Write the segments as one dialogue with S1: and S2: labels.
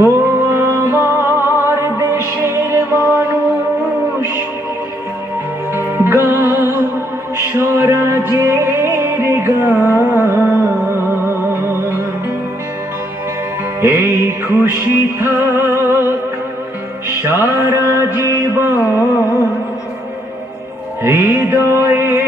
S1: ও আমার দেশের মানুষ গা স্বরাজের গা এই খুশি থাক সারা জীবন হৃদয়ে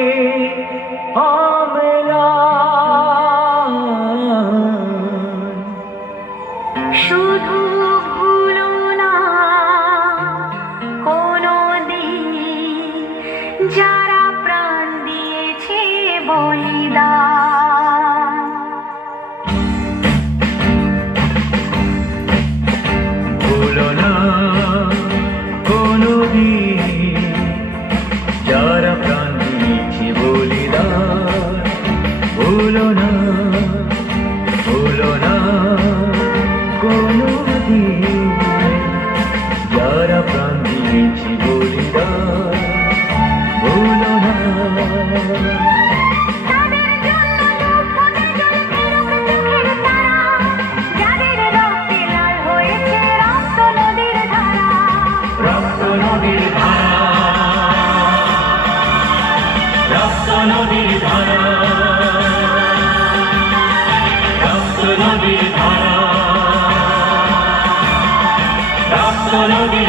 S1: Hallelujah.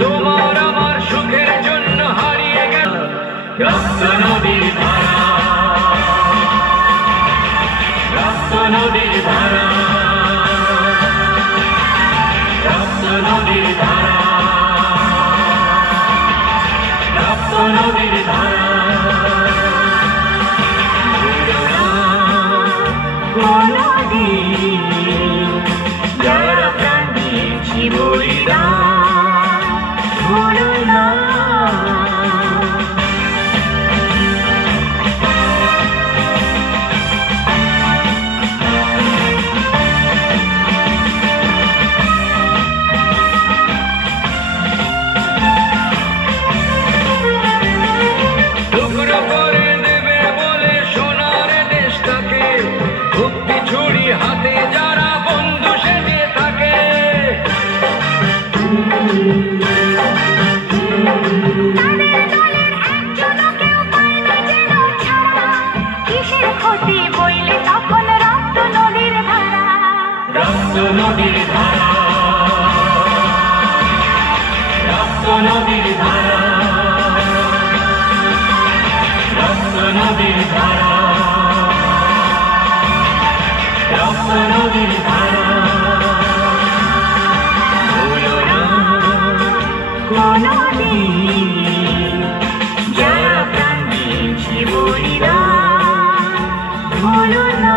S2: তোমার আমার সুখের জন্য হারিয়ে গেল রক্ত নদীর ধারা। রক্ত নদীর ধারা। রক্ত নদীর ধারা। রক্ত নদীর ধারা।
S1: Oh, no. নদীর ধারা
S2: রক্ত নদীর ধারা রক্ত নদীর ধারা রক্ত নদীর ধারা জীবনীরা ভোলো না